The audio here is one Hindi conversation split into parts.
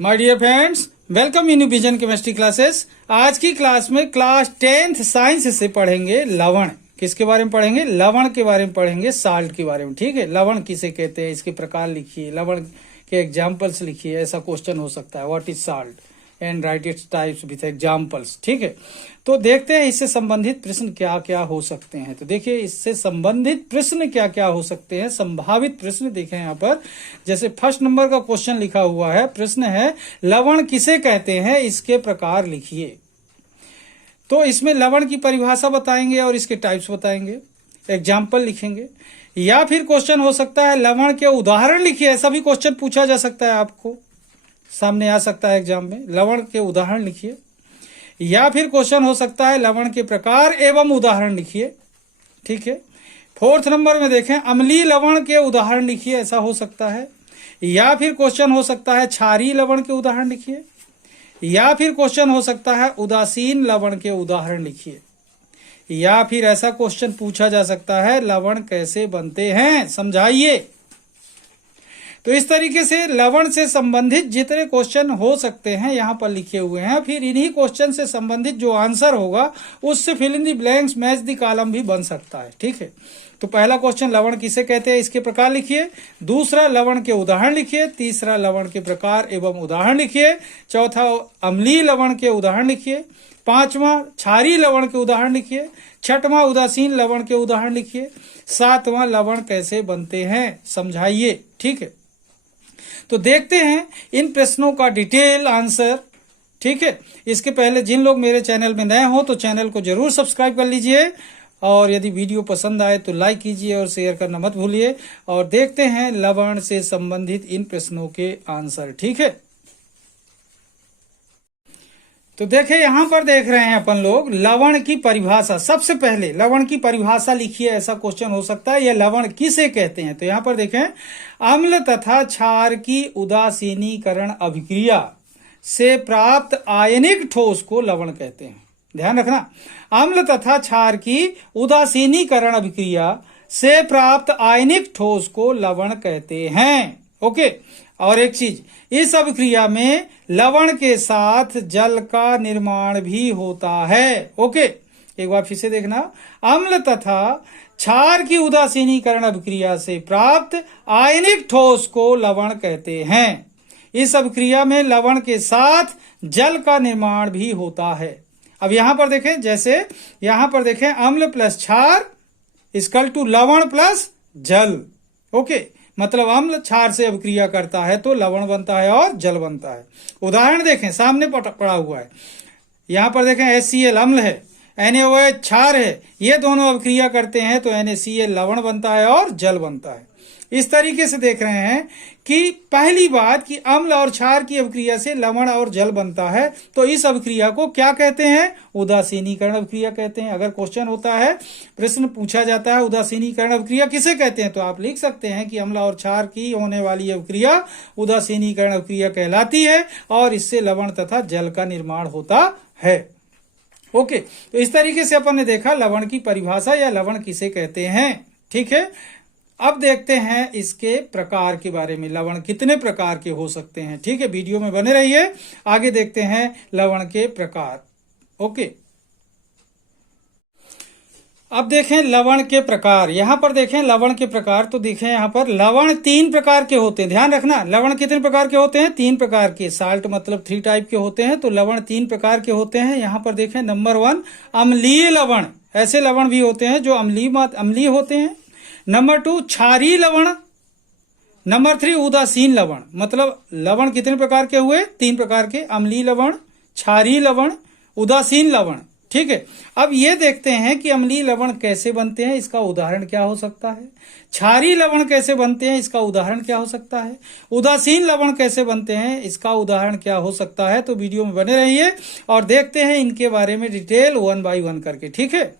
My dear friends, welcome in vision chemistry classes. आज की क्लास में क्लास 10th साइंस से पढ़ेंगे लवण। किसके बारे में पढ़ेंगे? लवण के बारे में पढ़ेंगे, साल्ट के बारे में। ठीक है, लवण किसे कहते हैं, इसके प्रकार लिखिए, लवण के एग्जाम्पल्स लिखिए। ऐसा क्वेश्चन हो सकता है, what is salt and right its types with examples. ठीक है, तो देखते हैं इससे संबंधित प्रश्न क्या क्या हो सकते हैं। तो देखिए इससे संबंधित प्रश्न क्या क्या हो सकते हैं, संभावित प्रश्न देखें यहाँ पर। जैसे फर्स्ट नंबर का क्वेश्चन लिखा हुआ है, प्रश्न है लवण किसे कहते हैं, इसके प्रकार लिखिए। तो इसमें लवण की परिभाषा बताएंगे और इसके टाइप्स बताएंगे, एग्जाम्पल लिखेंगे। या फिर क्वेश्चन हो सकता है लवण के उदाहरण लिखिए, ऐसा भी क्वेश्चन पूछा जा सकता है, आपको सामने आ सकता है एग्जाम में, लवण के उदाहरण लिखिए। या फिर क्वेश्चन हो सकता है लवण के प्रकार एवं उदाहरण लिखिए। ठीक है, फोर्थ नंबर में देखें अम्लीय लवण के उदाहरण लिखिए, ऐसा हो सकता है। या फिर क्वेश्चन हो सकता है क्षारीय लवण के उदाहरण लिखिए। या फिर क्वेश्चन हो सकता है उदासीन लवण के उदाहरण लिखिए। या फिर ऐसा क्वेश्चन पूछा जा सकता है लवण कैसे बनते हैं, समझाइए। तो इस तरीके से लवण से संबंधित जितने क्वेश्चन हो सकते हैं यहां पर लिखे हुए हैं। फिर इन्हीं क्वेश्चन से संबंधित जो आंसर होगा उससे fill in the blanks, match the column भी बन सकता है। ठीक है, तो पहला क्वेश्चन लवण किसे कहते हैं, इसके प्रकार लिखिए। दूसरा लवण के उदाहरण लिखिए। तीसरा लवण के प्रकार एवं उदाहरण लिखिए। चौथा अम्लीय लवण के उदाहरण लिखिए। पांचवा क्षारीय लवण के उदाहरण लिखिए। छठवां उदासीन लवण के उदाहरण लिखिए। सातवां लवण कैसे बनते हैं, समझाइए। ठीक है, तो देखते हैं इन प्रश्नों का डिटेल आंसर। ठीक है, इसके पहले जिन लोग मेरे चैनल में नए हो तो चैनल को जरूर सब्सक्राइब कर लीजिए, और यदि वीडियो पसंद आए तो लाइक कीजिए और शेयर करना मत भूलिए। और देखते हैं लवण से संबंधित इन प्रश्नों के आंसर। ठीक है, तो देखें यहां पर देख रहे हैं अपन लोग लवण की परिभाषा। सबसे पहले लवण की परिभाषा लिखिए, ऐसा क्वेश्चन हो सकता है। यह लवण किसे कहते हैं, तो यहां पर देखें अम्ल तथा क्षार की उदासीनीकरण अभिक्रिया से प्राप्त आयनिक ठोस को लवण कहते हैं। ध्यान रखना, अम्ल तथा क्षार की उदासीनीकरण अभिक्रिया से प्राप्त आयनिक ठोस को लवण कहते हैं। ओके, और एक चीज, इस अभिक्रिया में लवण के साथ जल का निर्माण भी होता है। ओके, एक बार फिर से देखना, अम्ल तथा क्षार की उदासीनीकरण अभिक्रिया से प्राप्त आयनिक ठोस को लवण कहते हैं। इस अभिक्रिया में लवण के साथ जल का निर्माण भी होता है। अब यहां पर देखें, जैसे यहां पर देखें अम्ल प्लस क्षार इक्वल टू लवण प्लस जल। ओके, मतलब अम्ल क्षार से अभिक्रिया करता है तो लवण बनता है और जल बनता है। उदाहरण देखें, सामने पड़ा हुआ है, यहां पर देखें HCl अम्ल है, NaOH क्षार है, ये दोनों अभिक्रिया करते हैं तो NaCl लवण बनता है और जल बनता है। इस तरीके से देख रहे हैं कि पहली बात कि अम्ल और क्षार की अभिक्रिया से लवण और जल बनता है, तो इस अभिक्रिया को क्या कहते हैं, उदासीनीकरण अभिक्रिया कहते हैं। अगर क्वेश्चन होता है, प्रश्न पूछा जाता है उदासीनीकरण अभिक्रिया किसे कहते हैं, तो आप लिख सकते हैं कि अम्ल और क्षार की होने वाली अभिक्रिया उदासीनीकरण अभिक्रिया कहलाती है और इससे लवण तथा जल का निर्माण होता है। ओके, तो इस तरीके से अपन ने देखा लवण की परिभाषा या लवण किसे कहते हैं। ठीक है, अब देखते हैं इसके प्रकार के बारे में, लवण कितने प्रकार के हो सकते हैं। ठीक है, वीडियो में बने रहिए, आगे देखते हैं लवण के प्रकार। ओके, अब देखें लवण के प्रकार। यहां पर देखें लवण के प्रकार, तो देखें यहां पर लवण 3 प्रकार के होते हैं। ध्यान रखना, लवण कितने प्रकार के होते हैं, 3 प्रकार के। साल्ट मतलब 3 टाइप के होते हैं, तो लवण 3 प्रकार के होते हैं। यहां पर देखें नंबर 1 अम्लीय लवण, ऐसे लवण भी होते हैं जो अम्लीय होते हैं। नंबर 2 क्षारीय लवण। नंबर 3 उदासीन लवण। मतलब लवण कितने प्रकार के हुए, 3 प्रकार के, अम्लीय लवण, क्षारीय लवण, उदासीन लवण। ठीक है, अब ये देखते हैं कि अम्लीय लवण कैसे बनते हैं, इसका उदाहरण क्या हो सकता है। क्षारीय लवण कैसे बनते हैं, इसका उदाहरण क्या हो सकता है। उदासीन लवण कैसे बनते हैं, इसका उदाहरण क्या हो सकता है। तो वीडियो में बने रहिए और देखते हैं इनके बारे में डिटेल 1 बाय 1 करके। ठीक है,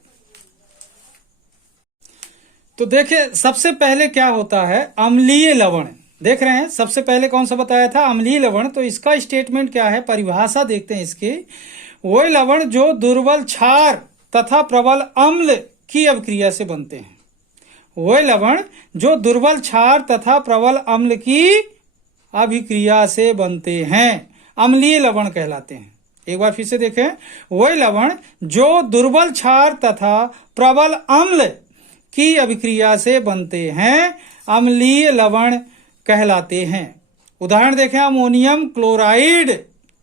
तो देखिए सबसे पहले क्या होता है, अम्लीय लवण। देख रहे हैं सबसे पहले कौन सा बताया था, अम्लीय लवण। तो इसका स्टेटमेंट क्या है, परिभाषा देखते हैं इसकी। वो लवण जो दुर्बल क्षार तथा प्रबल अम्ल की अभिक्रिया से बनते हैं। वो लवण जो दुर्बल क्षार तथा प्रबल अम्ल की अभिक्रिया से बनते हैं अम्लीय लवण कहलाते हैं। एक बार फिर से देखें, वही लवण जो दुर्बल क्षार तथा प्रबल अम्ल की अभिक्रिया से बनते हैं अम्लीय लवण कहलाते हैं। उदाहरण देखें, अमोनियम क्लोराइड।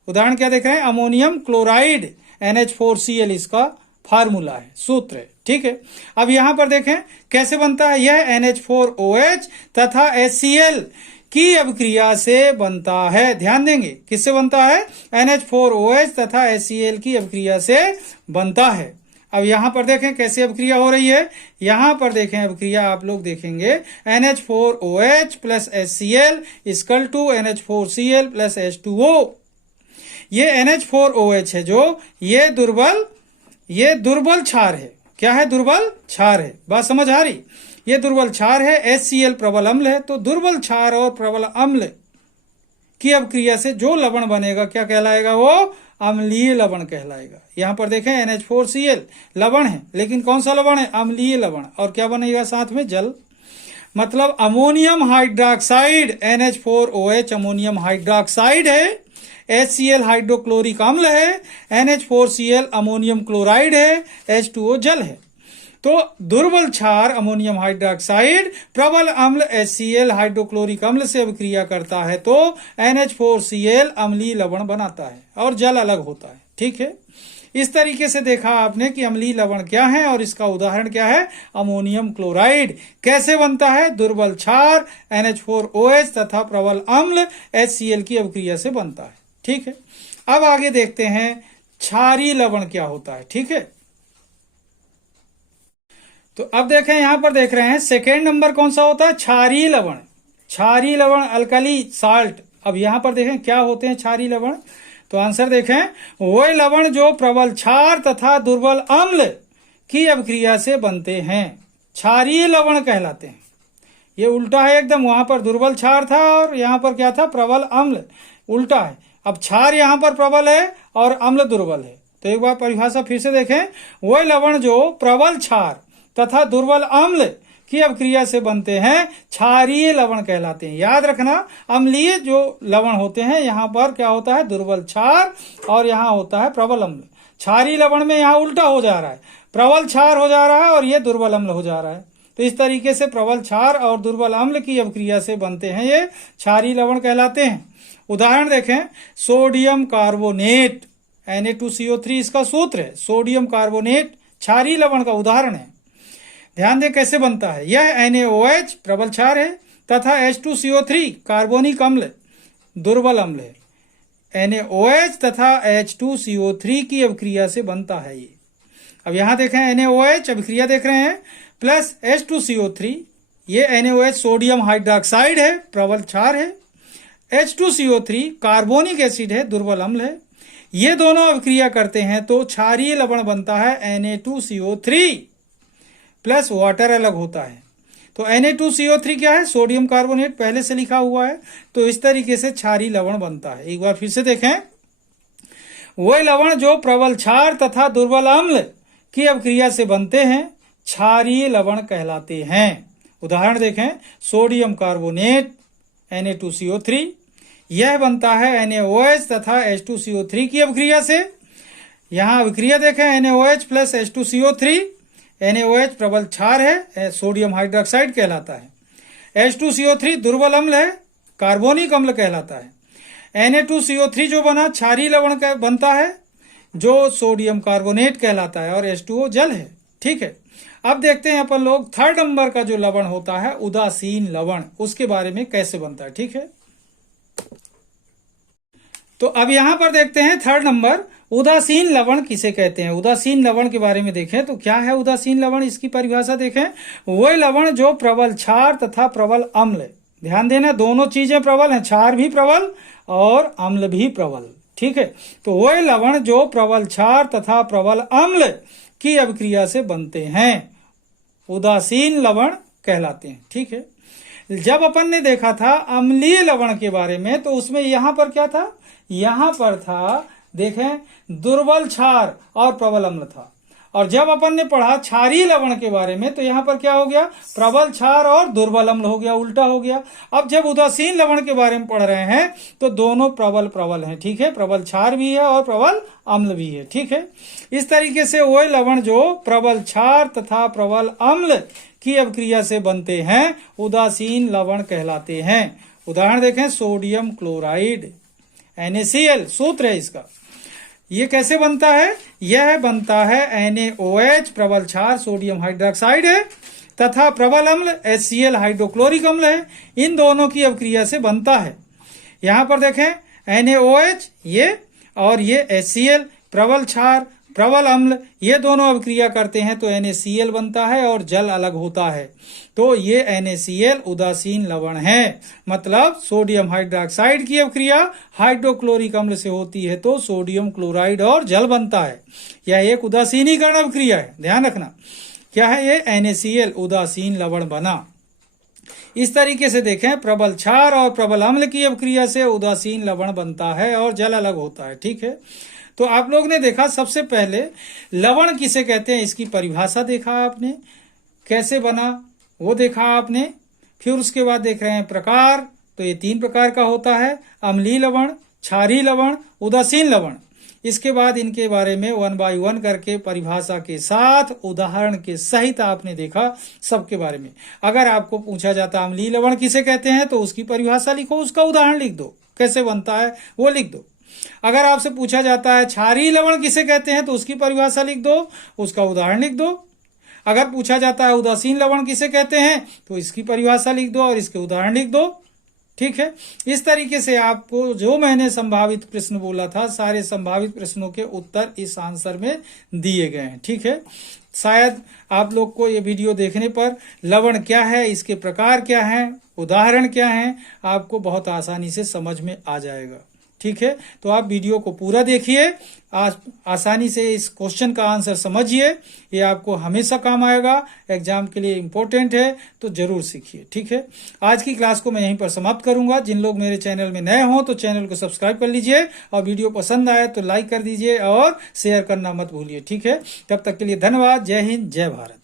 उदाहरण क्या देख रहे हैं? अमोनियम क्लोराइड NH4Cl इसका फार्मूला है, सूत्र है। ठीक है, अब यहां पर देखें कैसे बनता है। यह NH4OH तथा HCl की अभिक्रिया से बनता है। ध्यान देंगे, किससे बनता है? NH4OH तथा HCl की अभिक्रिया से बनता है। अब यहां पर देखें कैसे अभिक्रिया हो रही है। यहां पर देखें अभिक्रिया आप लोग देखेंगे, NH4OH plus HCl equal to NH4Cl plus H2O। ये NH4OH है जो ये दुर्बल क्षार है। क्या है? दुर्बल क्षार है। बात समझ आ रही? ये दुर्बल क्षार है। HCl प्रबल अम्ल है। तो दुर्बल क्षार और प्रबल अम्ल की अभिक्रिया से जो लवण बनेगा क्या कहलाएगा? वो अम्लीय लवण कहलाएगा। यहां पर देखें NH4Cl लवण है, लेकिन कौन सा लवण है? अम्लीय लवण। और क्या बनेगा साथ में? जल। मतलब ammonium hydroxide NH4OH ammonium hydroxide है, HCl हाइड्रोक्लोरिक अम्ल है, NH4Cl अमोनियम क्लोराइड है, H2O जल है। तो दुर्बल क्षार अमोनियम हाइड्रोक्साइड प्रबल अम्ल HCl हाइड्रोक्लोरिक अम्ल से अभिक्रिया करता है तो NH4Cl अम्लीय लवण बनाता है और जल अलग होता है। ठीक है, इस तरीके से देखा आपने कि अम्लीय लवण क्या है और इसका उदाहरण क्या है? Ammonium chloride. कैसे बनता है? दुर्बल क्षार NH4OH तथा प्रबल अम्ल HCl की अभिक्रिया से बनता है। ठीक है, अब आगे देखते हैं क्षारीय लवण क्या होता है। ठीक है, तो अब देखें, यहां पर देख रहे हैं सेकेंड नंबर कौन सा होता है? क्षारीय लवण। क्षारीय लवण अल्कली साल्ट। अब यहां पर देखें क्या होते हैं क्षारीय लवण। तो आंसर देखें, वही लवण जो प्रबल क्षार तथा दुर्बल अम्ल की अभिक्रिया से बनते हैं क्षारीय लवण कहलाते हैं। ये उल्टा है एकदम, वहां पर दुर्बल क्षार था और यहां पर क्या था? प्रबल अम्ल। उल्टा है। अब क्षार यहां पर प्रबल है और अम्ल दुर्बल है। तो एक बार परिभाषा फिर से देखें, वही लवण जो प्रबल क्षार तथा दुर्बल अम्ल की अभिक्रिया से बनते हैं क्षारीय लवण कहलाते हैं। याद रखना, अम्लीय जो लवण होते हैं यहां पर क्या होता है? दुर्बल क्षार और यहां होता है प्रबल अम्ल। क्षारीय लवण में यहां उल्टा हो जा रहा है, प्रबल क्षार हो जा रहा है और ये दुर्बल अम्ल हो जा रहा है। तो इस तरीके से प्रबल क्षार और दुर्बल अम्ल की अभिक्रिया से बनते हैं ये क्षारीय लवण कहलाते हैं। उदाहरण देखें, सोडियम कार्बोनेट Na2CO3 इसका सूत्र है। सोडियम कार्बोनेट क्षारीय लवण का उदाहरण है। ध्यान दें कैसे बनता है। यह NaOH प्रबल क्षार है तथा H2CO3 कार्बोनिक अम्ल दुर्बल अम्ल है। NaOH तथा H2CO3 की अभिक्रिया से बनता है ये। अब यहां देखें NaOH अभिक्रिया देख रहे हैं प्लस H2CO3। ये NaOH सोडियम हाइड्रोक्साइड है, प्रबल क्षार है। H2CO3 कार्बोनिक एसिड है, दुर्बल अम्ल है। ये दोनों अभिक्रिया करते हैं तो क्षारीय लवण बनता है Na2CO3 प्लस वाटर अलग होता है। तो Na2CO3 क्या है? सोडियम कार्बोनेट, पहले से लिखा हुआ है। तो इस तरीके से क्षारीय लवण बनता है। एक बार फिर से देखें, वही लवण जो प्रबल क्षार तथा दुर्बल अम्ल की अभिक्रिया से बनते हैं क्षारीय लवण कहलाते हैं। उदाहरण देखें, सोडियम कार्बोनेट Na2CO3, यह बनता है NaOH तथा H2CO3 की अभिक्रिया से। यहां अभिक्रिया देखें NaOH प्लस H2CO3। NaOH प्रबल क्षार है, सोडियम हाइड्रोक्साइड कहलाता है। H2CO3 दुर्बल अम्ल है, कार्बोनिक अम्ल कहलाता है। Na2CO3 जो बना क्षारीय लवण का बनता है जो सोडियम कार्बोनेट कहलाता है और H2O जल है। ठीक है, अब देखते हैं अपन लोग थर्ड नंबर का जो लवण होता है उदासीन लवण, उसके बारे में कैसे बनता है। ठीक है, तो अब यहां पर देखते हैं थर्ड नंबर, उदासीन लवण किसे कहते हैं। उदासीन लवण के बारे में देखें तो क्या है उदासीन लवण, इसकी परिभाषा देखें। वही लवण जो प्रबल क्षार तथा प्रबल अम्ल, ध्यान देना दोनों चीजें प्रबल हैं, क्षार भी प्रबल और अम्ल भी प्रबल। ठीक है, तो वही लवण जो प्रबल क्षार तथा प्रबल अम्ल की अभिक्रिया से बनते हैं उदासीन लवण कहलाते हैं। ठीक है, जब अपन ने देखा था अम्लीय लवण के बारे में तो उसमें यहां पर क्या था? यहां पर था देखें दुर्बल क्षार और प्रबल अम्ल था। और जब अपन ने पढ़ा क्षारीय लवण के बारे में तो यहाँ पर क्या हो गया, प्रबल क्षार और दुर्बल अम्ल हो गया, उल्टा हो गया। अब जब उदासीन लवण के बारे में पढ़ रहे हैं तो दोनों प्रबल हैं, ठीक है, प्रबल क्षार भी है और प्रबल अम्ल भी है, ठीक है। इस तरीके से वह लवण जो प्रबल क्षार तथा प्रबल अम्ल की अभिक्रिया से बनते हैं उदासीन लवण कहलाते हैं। उदाहरण देखें, सोडियम क्लोराइड NaCl सूत्र है इसका। ये कैसे बनता है, यह बनता है NaOH प्रबल क्षार सोडियम हाइड्रोक्साइड है तथा प्रबल अम्ल HCl हाइड्रोक्लोरिक अम्ल है, इन दोनों की अभिक्रिया से बनता है। यहां पर देखें NaOH ये और ये HCl प्रबल क्षार प्रबल अम्ल ये दोनों अभिक्रिया करते हैं तो NaCl बनता है और जल अलग होता है। तो ये NaCl उदासीन लवण है, मतलब सोडियम हाइड्रोक्साइड की अभिक्रिया हाइड्रोक्लोरिक अम्ल से होती है तो सोडियम क्लोराइड और जल बनता है। यह एक उदासीनीकरण अभिक्रिया है, ध्यान रखना। क्या है ये, NaCl उदासीन लवण बना। इस तरीके से देखें, प्रबल क्षार और प्रबल अम्ल की अभिक्रिया से उदासीन लवण बनता है और जल अलग होता है, ठीक है। तो आप लोग ने देखा, सबसे पहले लवण किसे कहते हैं इसकी परिभाषा देखा आपने, कैसे बना वो देखा आपने। फिर उसके बाद देख रहे हैं प्रकार, तो ये 3 प्रकार का होता है, अम्लीय लवण, क्षारीय लवण, उदासीन लवण। इसके बाद इनके बारे में 1 बाय 1 करके परिभाषा के साथ उदाहरण के सहित आपने देखा सबके बारे में। अगर आपको पूछा जाता अम्लीय लवण किसे कहते हैं तो उसकी परिभाषा लिखो, उसका उदाहरण लिख दो, कैसे बनता है वो लिख दो। अगर आपसे पूछा जाता है क्षारीय लवण किसे कहते हैं तो उसकी परिभाषा लिख दो, उसका उदाहरण लिख दो। अगर पूछा जाता है उदासीन लवण किसे कहते हैं तो इसकी परिभाषा लिख दो और इसके उदाहरण लिख दो, ठीक है। इस तरीके से आपको जो मैंने संभावित प्रश्न बोला था सारे संभावित प्रश्नों के उत्तर इस आंसर में दिए गए हैं, ठीक है। शायद आप लोग को ये वीडियो देखने पर लवण क्या है, इसके प्रकार क्या हैं, उदाहरण क्या हैं, आपको बहुत आसानी से समझ में आ जाएगा, ठीक है। तो आप वीडियो को पूरा देखिए, आसानी से इस क्वेश्चन का आंसर समझिए, ये आपको हमेशा काम आएगा, एग्जाम के लिए इम्पोर्टेंट है, तो जरूर सीखिए, ठीक है। आज की क्लास को मैं यहीं पर समाप्त करूंगा। जिन लोग मेरे चैनल में नए हों तो चैनल को सब्सक्राइब कर लीजिए और वीडियो पसंद आए तो लाइक कर दीजिए और शेयर करना मत भूलिए, ठीक है। तब तक के लिए धन्यवाद। जय हिंद, जय भारत।